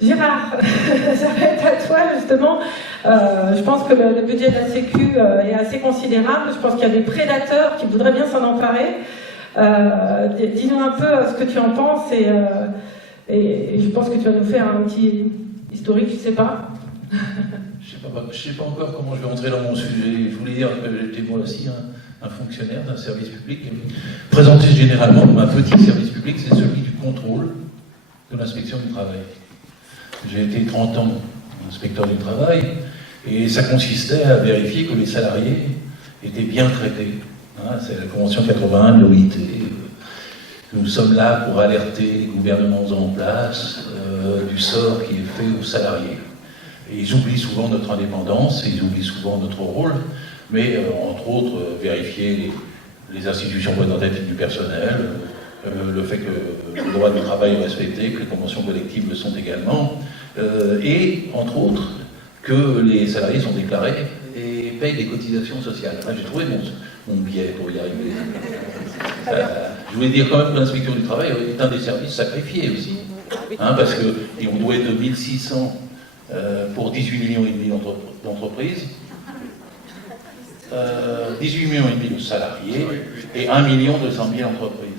Gérard, ça va être à toi justement. Je pense que le budget de la Sécu est assez considérable. Je pense qu'il y a des prédateurs qui voudraient bien s'en emparer. Dis-nous un peu ce que tu en penses et je pense que tu vas nous faire un petit historique, je ne sais pas. Je sais pas encore comment je vais rentrer dans mon sujet. Je voulais dire que j'étais moi aussi un fonctionnaire d'un service public. Présenté généralement comme un petit service public, c'est celui du contrôle de l'inspection du travail. J'ai été 30 ans inspecteur du travail et ça consistait à vérifier que les salariés étaient bien traités. C'est la Convention 81 de l'OIT. Nous sommes là pour alerter les gouvernements en place du sort qui est fait aux salariés. Et ils oublient souvent notre indépendance, ils oublient souvent notre rôle, mais entre autres vérifier les institutions représentatives du personnel, le fait que le droit du travail est respecté, que les conventions collectives le sont également, et entre autres que les salariés sont déclarés et payent des cotisations sociales. J'ai trouvé mon biais pour y arriver. Je voulais dire quand même que l'inspection du travail est un des services sacrifiés aussi, parce qu'on doit être 1600 pour 18 millions et demi d'entreprises, 18 millions et demi de salariés et 1 200 000 entreprises.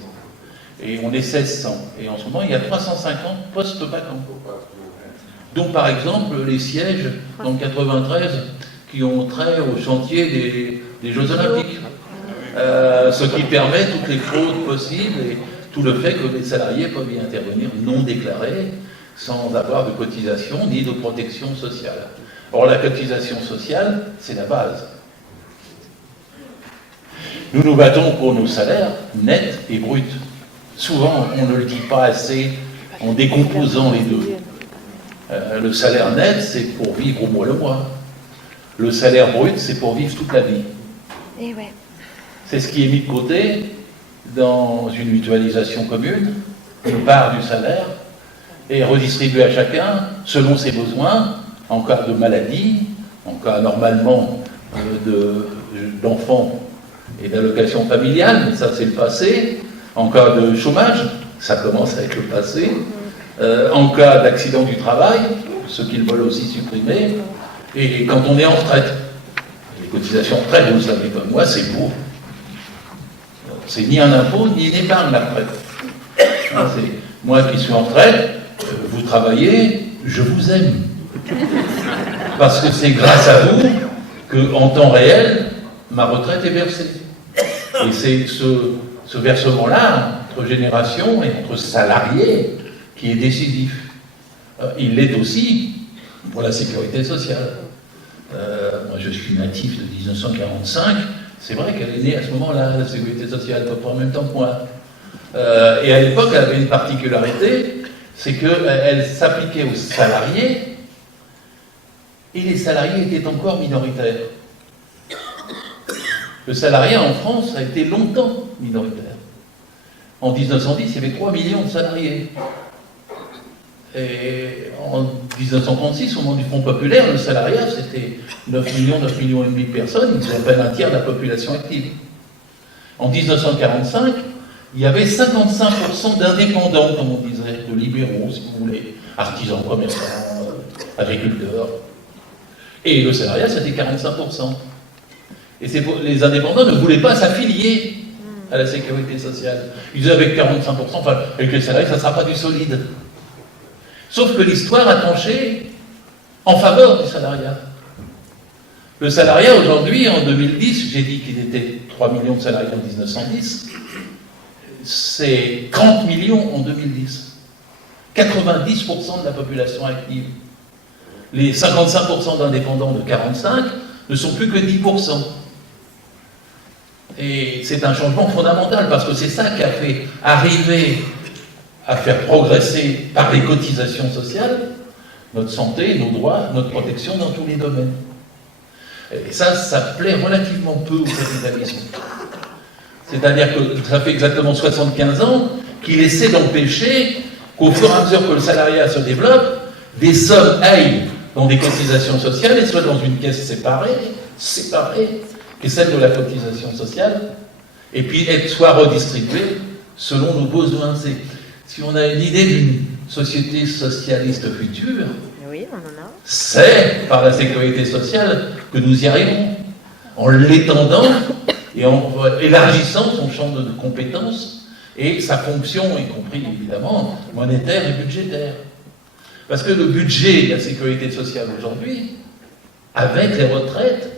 Et on est 1600. Et en ce moment, il y a 350 postes vacants. Donc, par exemple, les sièges dans le 93 qui ont trait au chantier des Jeux Olympiques. Ce qui permet toutes les fraudes possibles et tout le fait que les salariés peuvent y intervenir non déclarés, sans avoir de cotisation ni de protection sociale. Or, la cotisation sociale, c'est la base. Nous nous battons pour nos salaires nets et bruts. Souvent, on ne le dit pas assez en décomposant les deux. Le salaire net, c'est pour vivre au mois le mois. Le salaire brut, c'est pour vivre toute la vie. Et ouais. C'est ce qui est mis de côté dans une mutualisation commune. Une part du salaire est redistribuée à chacun selon ses besoins, en cas de maladie, en cas normalement d'enfants et d'allocations familiales, mais ça c'est le passé, en cas de chômage, ça commence à être le passé, en cas d'accident du travail, ce qu'ils veulent aussi supprimer, et quand on est en retraite. Les cotisations en retraite, vous le savez comme moi, c'est beau. C'est ni un impôt, ni une épargne, la retraite. Moi qui suis en retraite, vous travaillez, je vous aime. Parce que c'est grâce à vous qu'en temps réel, ma retraite est versée. Et c'est ce versement-là, entre générations et entre salariés, qui est décisif. Il l'est aussi pour la sécurité sociale. Moi, je suis natif de 1945. C'est vrai qu'elle est née à ce moment-là, la sécurité sociale, à peu près en même temps que moi. Et à l'époque, elle avait une particularité, c'est qu'elle s'appliquait aux salariés, et les salariés étaient encore minoritaires. Le salariat en France a été longtemps minoritaire. En 1910, il y avait 3 millions de salariés. Et en 1936, au moment du Front populaire, le salariat, c'était 9 millions et demi de personnes, ils appellent un tiers de la population active. En 1945, il y avait 55% d'indépendants, comme on disait, de libéraux, si vous voulez, artisans, commerçants, agriculteurs. Et le salariat, c'était 45%. Et les indépendants ne voulaient pas s'affilier à la sécurité sociale. Ils disaient avec 45%, enfin, avec les salariés, ça ne sera pas du solide. Sauf que l'histoire a tranché en faveur du salariat. Le salariat, aujourd'hui, en 2010, j'ai dit qu'il était 3 millions de salariés en 1910, c'est 30 millions en 2010. 90% de la population active. Les 55% d'indépendants de 45 ne sont plus que 10%. Et c'est un changement fondamental, parce que c'est ça qui a fait arriver à faire progresser par les cotisations sociales notre santé, nos droits, notre protection dans tous les domaines. Et ça plaît relativement peu au capitalisme. C'est-à-dire que ça fait exactement 75 ans qu'il essaie d'empêcher qu'au fur et à mesure que le salariat se développe, des sommes aillent dans des cotisations sociales et soient dans une caisse séparée, qui est celle de la cotisation sociale, et puis soit redistribuée selon nos besoins. Si on a l'idée d'une société socialiste future, Oui, on en a. c'est par la sécurité sociale que nous y arrivons, en l'étendant et en élargissant son champ de compétences et sa fonction, y compris évidemment monétaire et budgétaire. Parce que le budget de la sécurité sociale aujourd'hui, avec les retraites,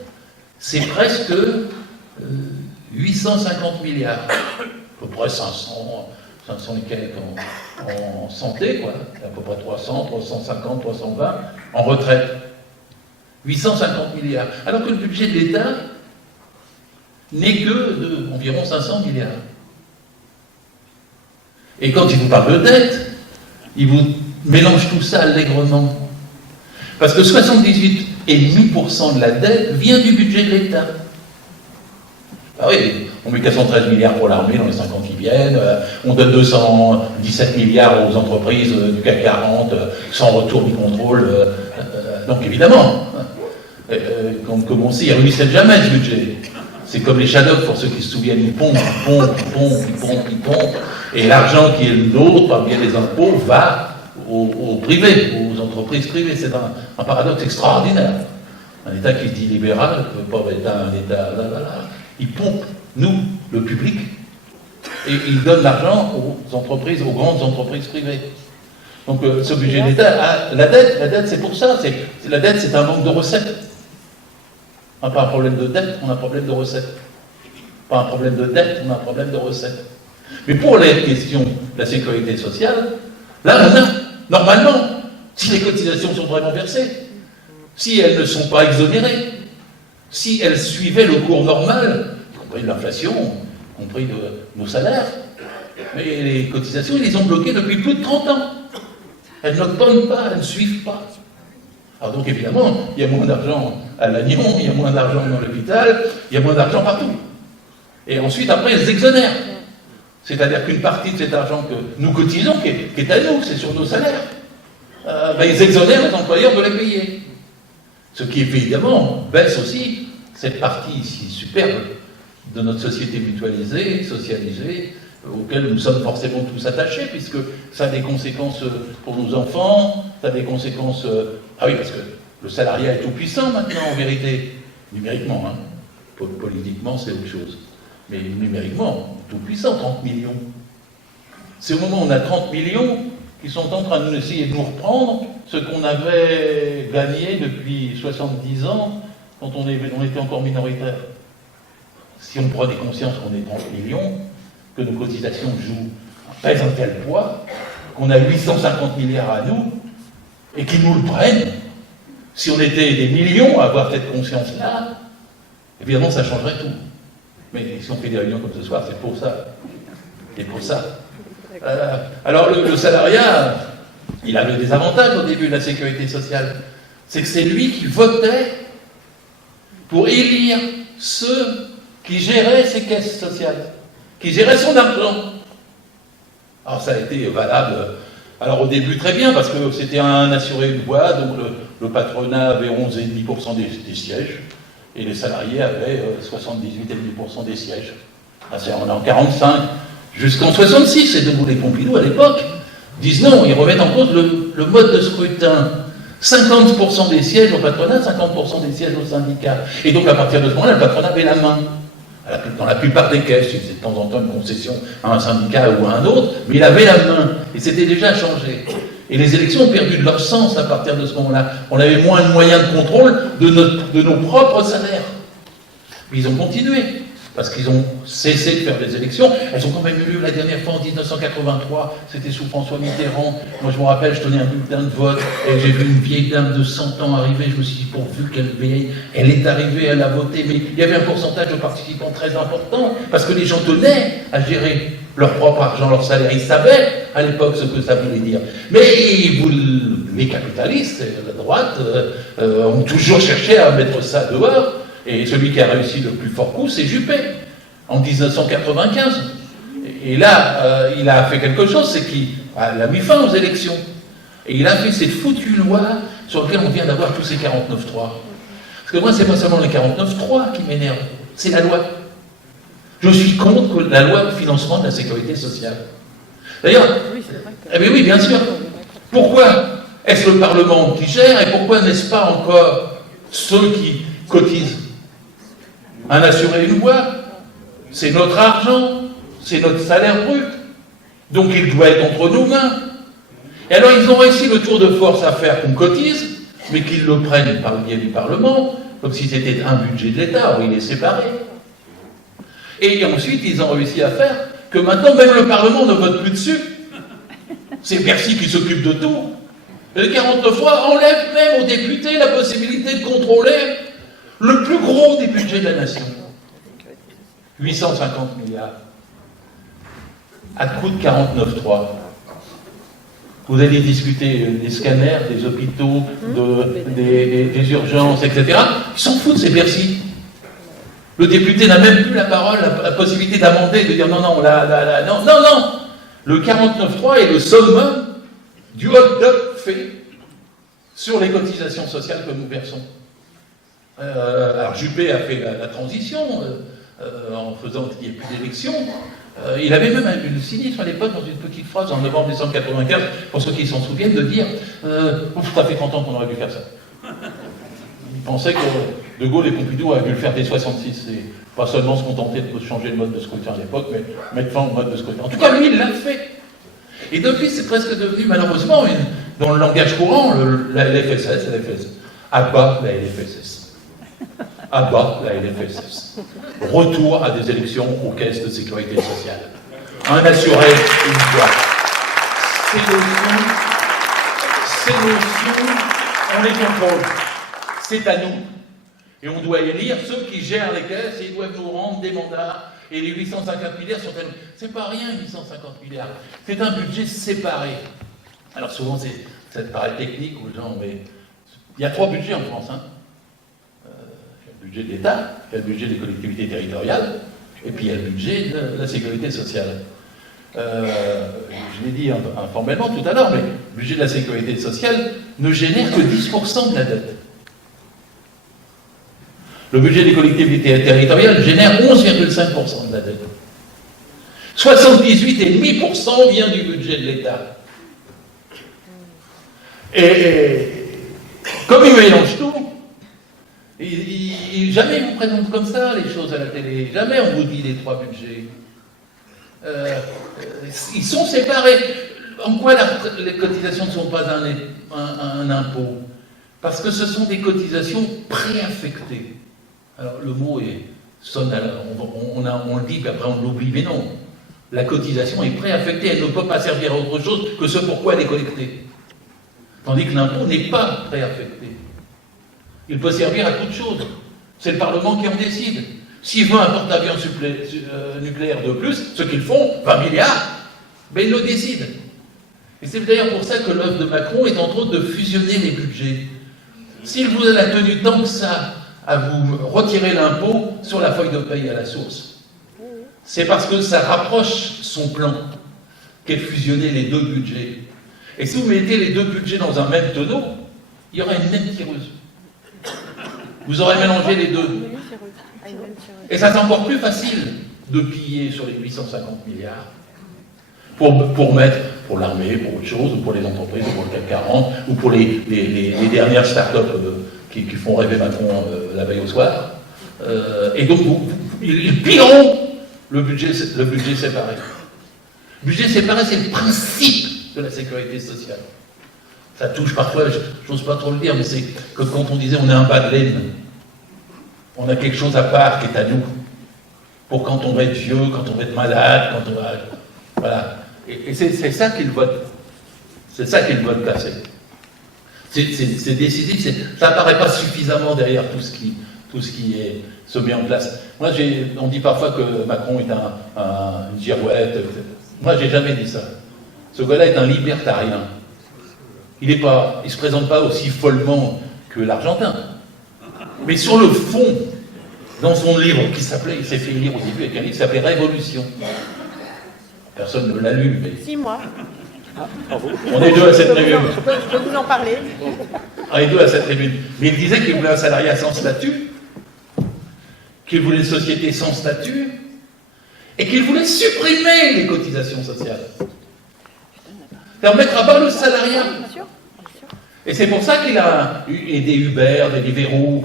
c'est presque 850 milliards, à peu près 500 et quelques en santé, quoi, à peu près 300, 350, 320 en retraite. 850 milliards. Alors que le budget de l'État n'est que d'environ 500 milliards. Et quand il vous parle de dette, il vous mélange tout ça allègrement. Parce que 78,5% de la dette vient du budget de l'État. Ah oui, on met 413 milliards pour l'armée dans les 5 ans qui viennent, on donne 217 milliards aux entreprises du CAC 40, sans retour ni contrôle. Donc évidemment, comme on sait, il ne ruisselle jamais ce budget. C'est comme les shadows, pour ceux qui se souviennent, ils pompent, et l'argent qui est le nôtre, par bien les impôts, va aux privés, aux entreprises privées. C'est un paradoxe extraordinaire. Un État qui se dit libéral, un État... Il pompe, nous, le public, et il donne l'argent aux entreprises, aux grandes entreprises privées. Donc ce budget d'État, la dette c'est pour ça. La dette, c'est un manque de recettes. On n'a pas un problème de dette, on a un problème de recettes. Pas un problème de dette, on a un problème de recettes. Mais pour les questions de la sécurité sociale, là, on a, normalement, si les cotisations sont vraiment versées, si elles ne sont pas exonérées, si elles suivaient le cours normal, y compris de l'inflation, y compris de nos salaires, mais les cotisations, ils les ont bloquées depuis plus de 30 ans. Elles ne tombent pas, elles ne suivent pas. Alors donc évidemment, il y a moins d'argent à l'Agnon, il y a moins d'argent dans l'hôpital, il y a moins d'argent partout. Et ensuite, après, elles exonèrent. C'est-à-dire qu'une partie de cet argent que nous cotisons, qui est à nous, c'est sur nos salaires, ils exonèrent les employeurs de les payer. Ce qui, évidemment, baisse aussi cette partie ici superbe de notre société mutualisée, socialisée, auquel nous sommes forcément tous attachés, puisque ça a des conséquences pour nos enfants, ça a des conséquences... Ah oui, parce que le salariat est tout puissant maintenant, en vérité, numériquement, hein. Politiquement, c'est autre chose. Mais numériquement, tout puissant, 30 millions. C'est au moment où on a 30 millions qui sont en train d'essayer de nous reprendre ce qu'on avait gagné depuis 70 ans quand on était encore minoritaire. Si on prenait conscience qu'on est 30 millions, que nos cotisations pèsent un tel poids, qu'on a 850 milliards à nous, et qu'ils nous le prennent, si on était des millions à avoir cette conscience-là, évidemment ça changerait tout. Mais si on fait des réunions comme ce soir, c'est pour ça. C'est pour ça. Alors le salariat, il avait des avantages au début de la sécurité sociale. C'est que c'est lui qui votait pour élire ceux qui géraient ses caisses sociales, qui géraient son argent. Alors ça a été valable, alors au début très bien, parce que c'était un assuré de voix, donc le patronat avait 11,5% des sièges, et les salariés avaient 78,5% des sièges. On est en 45, jusqu'en 66, c'est debout les Pompidou à l'époque, disent non, ils remettent en cause le mode de scrutin. 50% des sièges au patronat, 50% des sièges au syndicat. Et donc à partir de ce moment-là, le patronat avait la main. Dans la plupart des caisses, il faisait de temps en temps une concession à un syndicat ou à un autre, mais il avait la main. Et c'était déjà changé. Et les élections ont perdu de leur sens à partir de ce moment-là. On avait moins de moyens de contrôle de nos propres salaires. Mais ils ont continué, parce qu'ils ont cessé de faire des élections. Elles ont quand même eu lieu la dernière fois en 1983, c'était sous François Mitterrand. Moi je me rappelle, je tenais un bulletin de vote, et j'ai vu une vieille dame de 100 ans arriver, je me suis dit, pourvu qu'elle vieille, elle est arrivée, elle a voté, mais il y avait un pourcentage de participants très important, parce que les gens tenaient à gérer leur propre argent, leur salaire. Ils savaient à l'époque ce que ça voulait dire. Mais les capitalistes, la droite, ont toujours cherché à mettre ça dehors. Et celui qui a réussi le plus fort coup, c'est Juppé, en 1995. Et là, il a fait quelque chose, c'est qu'il a mis fin aux élections. Et il a fait cette foutue loi sur laquelle on vient d'avoir tous ces 49.3. Parce que moi, c'est pas seulement les 49.3 qui m'énervent, c'est la loi. Je suis contre la loi de financement de la sécurité sociale. D'ailleurs, oui, bien sûr. Pourquoi est-ce le Parlement qui gère et pourquoi n'est-ce pas encore ceux qui cotisent? Un assuré, une voix, c'est notre argent, c'est notre salaire brut, donc il doit être entre nos mains. Et alors ils ont réussi le tour de force à faire qu'on cotise, mais qu'ils le prennent par le biais du Parlement, comme si c'était un budget de l'État, où il est séparé. Et ensuite, ils ont réussi à faire que maintenant, même le Parlement ne vote plus dessus. C'est Bercy qui s'occupe de tout. Et le 49.3 enlève même aux députés la possibilité de contrôler le plus gros des budgets de la nation. 850 milliards. À coût de 49.3. Vous allez discuter des scanners, des hôpitaux, des urgences, etc. Ils s'en foutent, c'est Bercy. Le député n'a même plus la parole, la possibilité d'amender, de dire non, non, non. Le 49.3 est le summum du hold-up fait sur les cotisations sociales que nous versons. Alors Juppé a fait la transition en faisant qu'il n'y ait plus d'élections. Il avait même une sinistre à l'époque dans une petite phrase en novembre 1995, pour ceux qui s'en souviennent, de dire ça fait 30 ans qu'on aurait dû faire ça. Il pensait que De Gaulle et Pompidou auraient dû le faire dès 66, et pas seulement se contenter de changer le mode de scrutin à l'époque, mais mettre fin au mode de scrutin. En tout cas, lui, il l'a fait. Et depuis, c'est presque devenu, malheureusement, dans le langage courant, la LFSS, abat la LFSS. Abat la LFSS. Retour à des élections aux caisses de sécurité sociale. Un assuré, une voix. Ces notions, on les contrôle. C'est à nous. Et on doit élire ceux qui gèrent les caisses et ils doivent nous rendre des mandats. Et les 850 milliards sont tellement... C'est pas rien, 850 milliards. C'est un budget séparé. Alors souvent, ça paraît technique aux gens, mais il y a 3 budgets en France. Il y a le budget de l'État, il y a le budget des collectivités territoriales, et puis il y a le budget de la sécurité sociale. Je l'ai dit informellement tout à l'heure, mais le budget de la sécurité sociale ne génère que 10% de la dette. Le budget des collectivités territoriales génère 11,5% de la dette. 78,5% vient du budget de l'État. Et comme ils mélangent tout, jamais ils vous présentent comme ça les choses à la télé, jamais on vous dit les 3 budgets. Ils sont séparés. En quoi les cotisations ne sont pas un impôt? Parce que ce sont des cotisations préaffectées. Alors le mot sonne, on le dit, puis après on l'oublie, mais non. La cotisation est préaffectée, elle ne peut pas servir à autre chose que ce pourquoi elle est collectée. Tandis que l'impôt n'est pas préaffecté. Il peut servir à toute chose. C'est le Parlement qui en décide. S'il veut un porte-avions nucléaire de plus, ce qu'ils font, 20 milliards, ben ils le décident. Et c'est d'ailleurs pour ça que l'œuvre de Macron est entre autres de fusionner les budgets. S'il vous a tenu tant que ça à vous retirer l'impôt sur la feuille de paye à la source, c'est parce que ça rapproche son plan qu'est de fusionner les 2 budgets. Et si vous mettez les 2 budgets dans un même tonneau, il y aura une même tireuse. Vous aurez mélangé les 2. Et ça, c'est encore plus facile de piller sur les 850 milliards pour mettre pour l'armée, pour autre chose, ou pour les entreprises, ou pour le CAC 40, ou pour les dernières start-up qui font rêver Macron la veille au soir. Et donc, ils pilleront le budget séparé. Le budget séparé, c'est le principe de la sécurité sociale. Ça touche parfois, j'ose pas trop le dire, mais c'est que quand on disait on est un bas de laine, on a quelque chose à part qui est à nous. Pour quand on va être vieux, quand on va être malade, quand on va... Voilà. Et c'est ça qu'ils votent. C'est ça qu'ils veulent placer. C'est décisif, ça n'apparaît pas suffisamment derrière tout ce qui se met en place. Moi, on dit parfois que Macron est une girouette. Moi, j'ai jamais dit ça. Ce gars-là est un libertarien. Il ne se présente pas aussi follement que l'Argentin. Mais sur le fond, dans son livre il s'est fait lire au début avec un livre qui s'appelait Révolution. Personne ne l'a lu, mais... Si, moi. On est 2 à cette tribune. Je peux vous en parler. On est 2 à cette tribune. Mais il disait qu'il voulait un salariat sans statut, qu'il voulait une société sans statut, et qu'il voulait supprimer les cotisations sociales. On ne mettra pas le salariat. Et c'est pour ça qu'il a des Uber, des Deliveroo,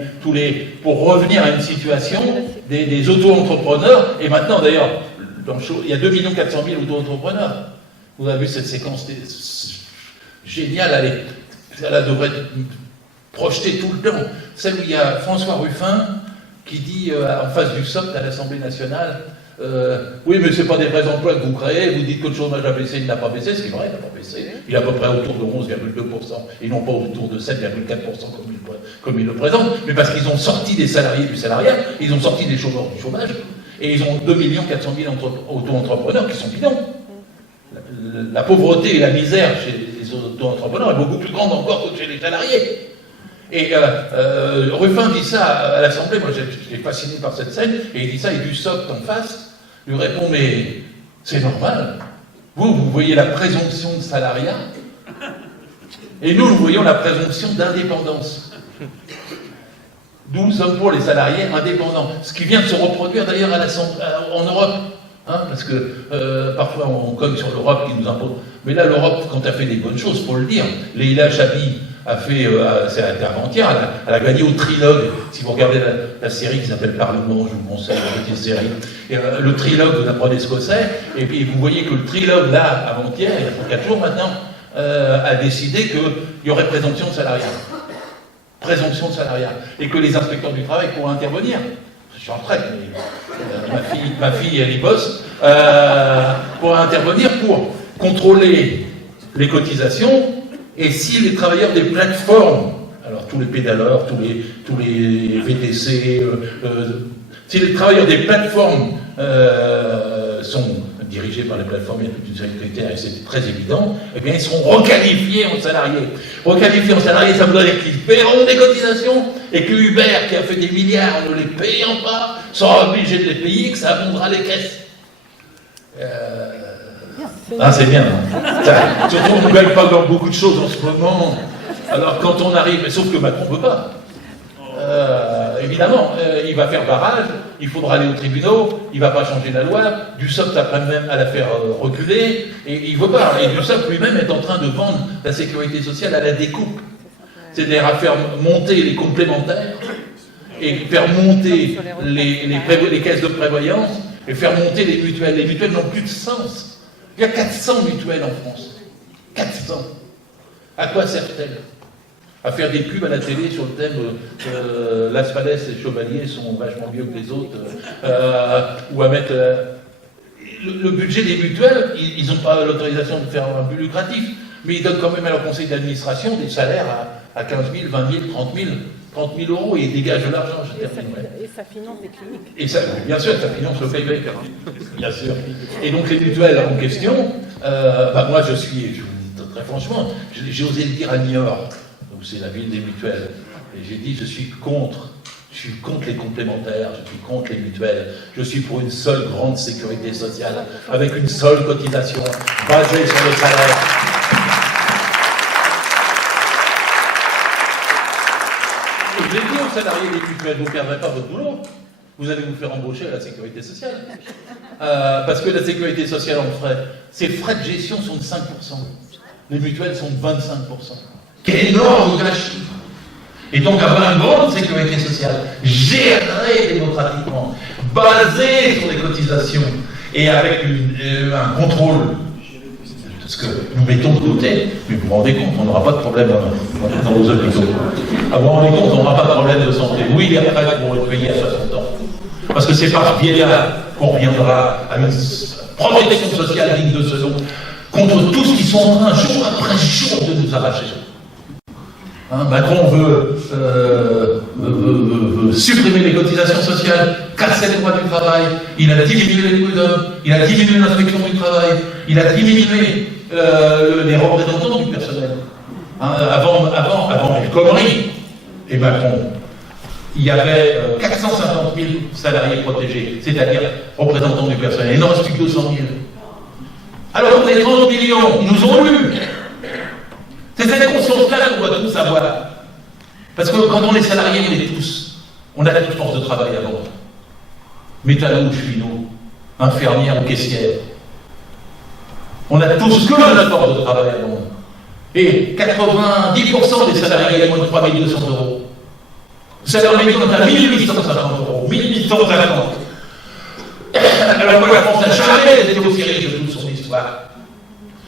pour revenir à une situation des auto-entrepreneurs. Et maintenant, d'ailleurs, il y a 2 400 000 auto-entrepreneurs. Vous avez vu cette séquence géniale, elle devrait être projetée tout le temps. Celle où il y a François Ruffin qui dit en face du SOCT à l'Assemblée nationale, oui, mais ce n'est pas des vrais emplois que vous créez, vous dites que le chômage a baissé, il n'a pas baissé, c'est vrai, il n'a pas baissé. Il est à peu près autour de 11,2%, et non pas autour de 7,4% comme il le présente, mais parce qu'ils ont sorti des salariés du salariat, ils ont sorti des chômeurs du chômage, et ils ont 2 400 000 auto-entrepreneurs qui sont bidons. La pauvreté et la misère chez les auto-entrepreneurs est beaucoup plus grande encore que chez les salariés. Et Ruffin dit ça à l'Assemblée, moi j'étais fasciné par cette scène, et il dit ça, et du SOCT en face lui répond, mais c'est normal, vous voyez la présomption de salariat, et nous voyons la présomption d'indépendance. Nous sommes pour les salariés indépendants, ce qui vient de se reproduire d'ailleurs en Europe. Parce que parfois on cogne sur l'Europe qui nous impose. Mais là, l'Europe, quand elle fait des bonnes choses, il faut le dire. Leïla Chabi a fait, c'est avant-hier, elle a gagné au trilogue. Si vous regardez la série qui s'appelle Parlement, je vous conseille la petite série. Et, le trilogue, vous apprenez ce que c'est. Et puis vous voyez que le trilogue, là, avant-hier, il y a 4 jours maintenant, a décidé qu'il y aurait présomption de salariat. Présomption de salariat. Et que les inspecteurs du travail pourraient intervenir. Je suis en retraite, mais ma fille, elle y bosse, pour intervenir pour contrôler les cotisations, et si les travailleurs des plateformes, alors tous les pédaleurs, tous les VTC, si les travailleurs des plateformes sont dirigés par les plateformes, il y a toute une série de critères, et c'est très évident, eh bien ils seront requalifiés en salariés. Requalifiés en salariés, ça voudrait dire qu'ils paieront des cotisations, et que Uber, qui a fait des milliards en ne les payant pas, sera obligé de les payer, que ça abondera les caisses. C'est bien. Surtout, on ne gagne pas dans beaucoup de choses en ce moment. Alors quand on arrive, mais sauf que Macron ne peut pas. Évidemment, il va faire barrage, il faudra aller aux tribunaux, il ne va pas changer la loi, Dussopt après même à la faire reculer, et il ne veut pas. Et Dussopt lui-même est en train de vendre la sécurité sociale à la découpe. C'est-à-dire à faire monter les complémentaires, et faire monter les caisses de prévoyance, et faire monter les mutuelles. Les mutuelles n'ont plus de sens. Il y a 400 mutuelles en France. 400. À quoi servent-elles? À faire des pubs à la télé sur le thème Las Palais et Chevalier sont vachement mieux que les autres, ou à mettre le budget des mutuelles, ils n'ont pas l'autorisation de faire un but lucratif, mais ils donnent quand même à leur conseil d'administration des salaires à 15 000, 20 000, 30 000 euros, et ils dégagent de l'argent. Et ça finance des cliniques. Et ça, bien sûr, ça finance le PIB, bien sûr. Et donc les mutuelles en question, moi je vous dis très franchement, j'ai osé le dire à Niort, où c'est la ville des mutuelles, et j'ai dit je suis contre les complémentaires, je suis contre les mutuelles, je suis pour une seule grande sécurité sociale, avec une seule cotisation, basée sur le salaire. Et je l'ai dit aux salariés des mutuelles, vous ne perdrez pas votre boulot, vous allez vous faire embaucher à la sécurité sociale. Parce que la sécurité sociale en frais, ces frais de gestion sont de 5%, les mutuelles sont de 25%. Quel énorme gâchis! Et donc avoir une grande sécurité sociale, gérée démocratiquement, basée sur les cotisations, et avec un contrôle, ce que nous mettons de côté, mais vous vous rendez compte, on n'aura pas de problème dans nos hôpitaux. Vous vous rendez compte, on n'aura pas de problème de santé. Oui, les retraites vont être payées à 60 ans. Parce que c'est par ce biais-là qu'on reviendra à une protection sociale digne de ce nom, contre tous qui sont en train, jour après jour, de nous arracher. Macron veut supprimer les cotisations sociales, casser les droits du travail, il a diminué les prud'hommes, il a diminué l'inspection du travail, il a diminué les représentants du personnel. Avant les conneries et Macron, il y avait 450 000 salariés protégés, c'est-à-dire représentants du personnel. Il n'en reste plus que 200 000. Alors on est 30 millions, ils nous ont eu. C'est cette conscience-là qu'on doit tous avoir. Parce que quand on est salarié, on a toute force de travail avant. Métallo ou cheminot, infirmière ou caissière. On a tous que la force de travail à Londres. Et 90% des salariés gagnent moins de 3 200 €. Le salaire médian est à 1 850 €. 1 850. Alors que la France n'a jamais été aussi riche de toute son histoire.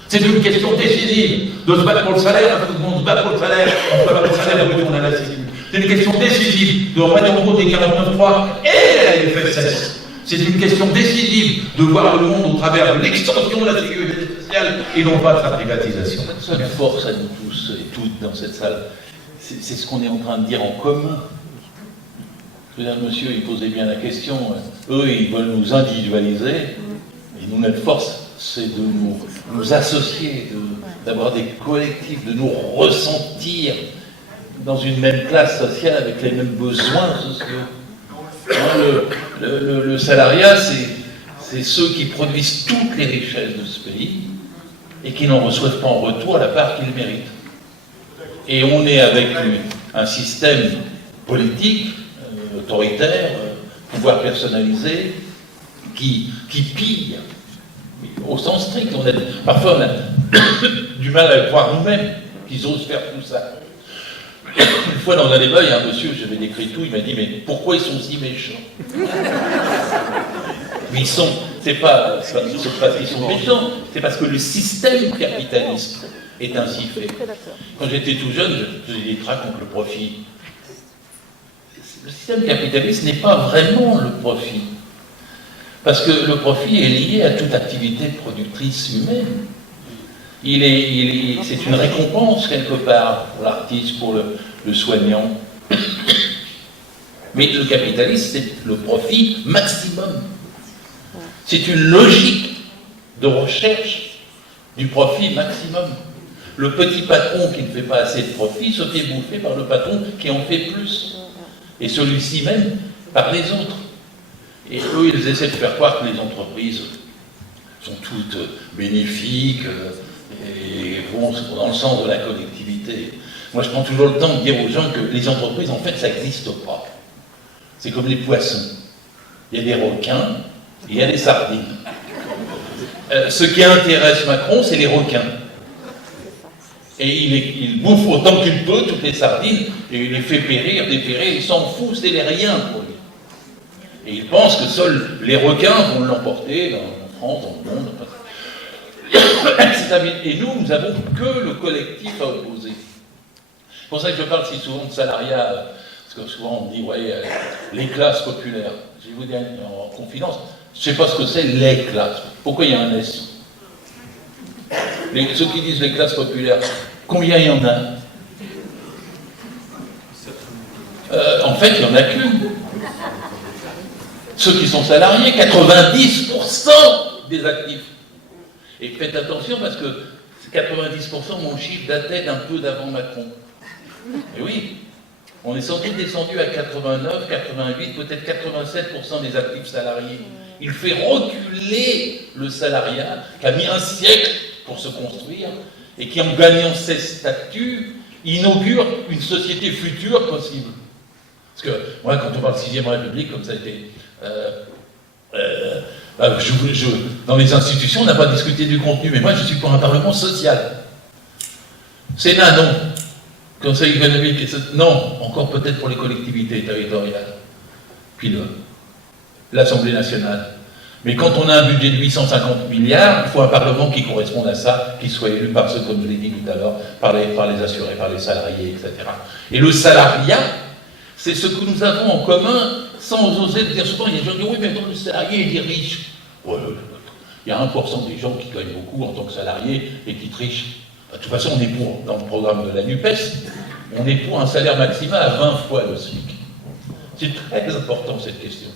C'est une question décisive de se battre pour le salaire, parce que tout le monde se bat pour le salaire, on peut avoir le salaire où on a la sécu. C'est une question décisive de remettre en cause les 49.3 et la FSS. C'est une question décisive de voir le monde au travers de l'extension de la sécurité sociale et non pas de sa privatisation. La seule force à nous tous et toutes dans cette salle, c'est ce qu'on est en train de dire en commun. Je veux dire, monsieur, il posait bien la question. Eux, ils veulent nous individualiser, et nous, notre force, c'est de nous associer, d'avoir des collectifs, de nous ressentir dans une même classe sociale avec les mêmes besoins sociaux. Le salariat, c'est ceux qui produisent toutes les richesses de ce pays et qui n'en reçoivent pas en retour la part qu'ils méritent. Et on est avec un système politique, autoritaire, pouvoir personnalisé, qui pille, au sens strict. Parfois, on a du mal à le croire nous-mêmes, qu'ils osent faire tout ça. Une fois dans un débat, il y a un monsieur, j'avais décrit tout, il m'a dit, mais pourquoi ils sont si méchants? Mais c'est pas parce qu'ils sont méchants, c'est parce que le système capitaliste est ainsi fait. Quand j'étais tout jeune, je faisais des tracts contre le profit. Le système capitaliste n'est pas vraiment le profit. Parce que le profit est lié à toute activité productrice humaine. C'est une récompense quelque part pour l'artiste, pour le soignant. Mais le capitalisme, c'est le profit maximum. C'est une logique de recherche du profit maximum. Le petit patron qui ne fait pas assez de profit se fait bouffer par le patron qui en fait plus. Et celui-ci même par les autres. Et eux, ils essaient de faire croire que les entreprises sont toutes bénéfiques et vont dans le sens de la collectivité. Moi, je prends toujours le temps de dire aux gens que les entreprises, en fait, ça n'existe pas. C'est comme les poissons. Il y a des requins et il y a des sardines. Ce qui intéresse Macron, c'est les requins. Et il bouffe autant qu'il peut toutes les sardines et il les fait périr, dépérir, il s'en fout, c'est les riens pour lui. Et il pense que seuls les requins vont l'emporter en France, dans le monde. Et nous n'avons que le collectif à opposer. C'est pour ça que je parle si souvent de salariat, parce que souvent on dit, ouais, les classes populaires. Je vais vous dire en confidence, je ne sais pas ce que c'est les classes. Pourquoi il y a un S? Ceux qui disent les classes populaires, combien il y en a? En fait, il n'y en a qu'une. Ceux qui sont salariés, 90% des actifs. Et faites attention parce que 90% mon chiffre datait d'un peu d'avant Macron. Et oui, on est sans doute descendu à 89, 88, peut-être 87% des actifs salariés. Il fait reculer le salariat qui a mis un siècle pour se construire et qui, en gagnant ses statuts, inaugure une société future possible. Parce que, moi, quand on parle de 6e République, comme ça a été... dans les institutions, on n'a pas discuté du contenu, mais moi, je suis pour un Parlement social. Sénat, non. Conseil économique, non. Encore peut-être pour les collectivités territoriales. Puis l'Assemblée nationale. Mais quand on a un budget de 850 milliards, il faut un Parlement qui corresponde à ça, qui soit élu par ceux, comme je l'ai dit tout à l'heure, par les assurés, par les salariés, etc. Et le salariat, c'est ce que nous avons en commun, sans oser le dire souvent. Il y a des gens qui disent, oui, mais le salarié, il est riche. Ouais, il y a 1% des gens qui gagnent beaucoup en tant que salariés et qui trichent. De toute façon, on est pour, dans le programme de la NUPES, on est pour un salaire maximal à 20 fois le SMIC. C'est très important, cette question.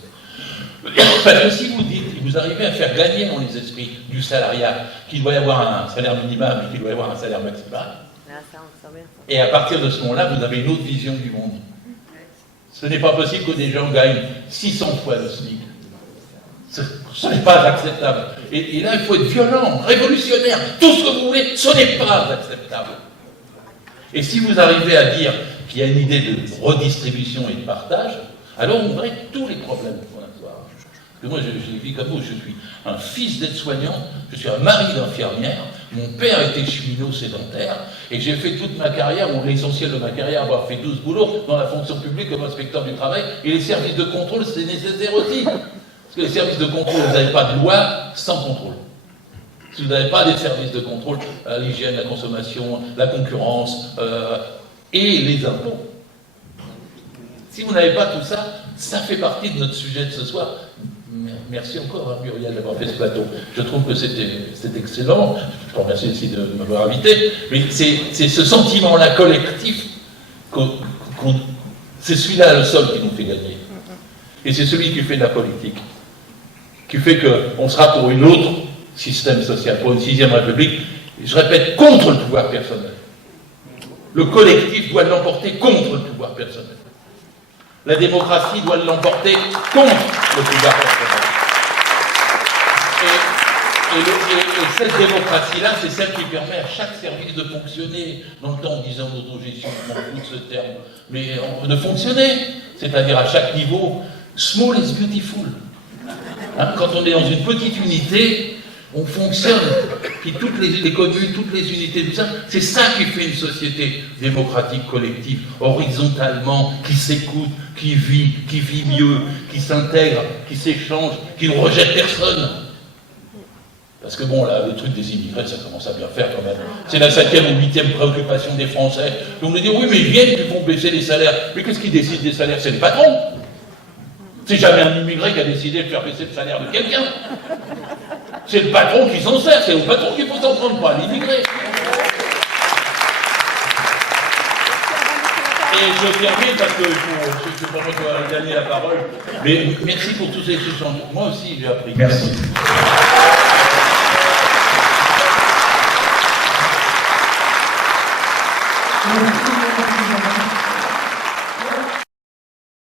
Parce que si vous dites, vous arrivez à faire gagner dans les esprits du salariat, qu'il doit y avoir un salaire minimum et qu'il doit y avoir un salaire maximal, et à partir de ce moment-là, vous avez une autre vision du monde. Ce n'est pas possible que des gens gagnent 600 fois le SMIC. Ce n'est pas acceptable. Et là, il faut être violent, révolutionnaire, tout ce que vous voulez, ce n'est pas acceptable. Et si vous arrivez à dire qu'il y a une idée de redistribution et de partage, alors on règle tous les problèmes qu'on a. Moi, je vis comme vous, je suis un fils d'aide-soignant, je suis un mari d'infirmière, mon père était cheminot sédentaire, et j'ai fait toute ma carrière, ou l'essentiel de ma carrière, avoir fait 12 boulots dans la fonction publique comme inspecteur du travail, et les services de contrôle, c'est nécessaire aussi. Parce que les services de contrôle, vous n'avez pas de loi sans contrôle. Si vous n'avez pas des services de contrôle, l'hygiène, la consommation, la concurrence, et les impôts. Si vous n'avez pas tout ça, ça fait partie de notre sujet de ce soir. Merci encore, hein, Muriel, d'avoir fait ce plateau. Je trouve que c'était excellent. Je vous remercie aussi de m'avoir invité. Mais c'est ce sentiment-là collectif, c'est celui-là le seul qui nous fait gagner. Et c'est celui qui fait de la politique, qui fait qu'on sera pour un autre système social, pour une 6e République, et je répète, contre le pouvoir personnel. Le collectif doit l'emporter contre le pouvoir personnel. La démocratie doit l'emporter contre le pouvoir personnel. Et cette démocratie-là, c'est celle qui permet à chaque service de fonctionner. Dans le temps, on disait en autogestion, je m'en fous de ce terme, mais de fonctionner. C'est-à-dire à chaque niveau, small is beautiful. Hein, quand on est dans une petite unité, on fonctionne. Puis toutes les communes, toutes les unités, tout ça, c'est ça qui fait une société démocratique collective, horizontalement, qui s'écoute, qui vit mieux, qui s'intègre, qui s'échange, qui ne rejette personne. Parce que bon, là, le truc des immigrés, ça commence à bien faire quand même. C'est la 7e ou 8e préoccupation des Français. Donc on nous dit, oui, mais ils viennent, ils vont baisser les salaires. Mais qu'est-ce qui décide des salaires? C'est le patron. C'est jamais un immigré qui a décidé de faire baisser le salaire de quelqu'un. C'est le patron qui s'en sert, c'est au patron qu'il faut s'en prendre, pas à l'immigré. Et je termine parce que c'est pas moi qui vais gagner la parole. Mais merci pour tous ces échanges. Moi aussi, j'ai appris. Merci. Merci.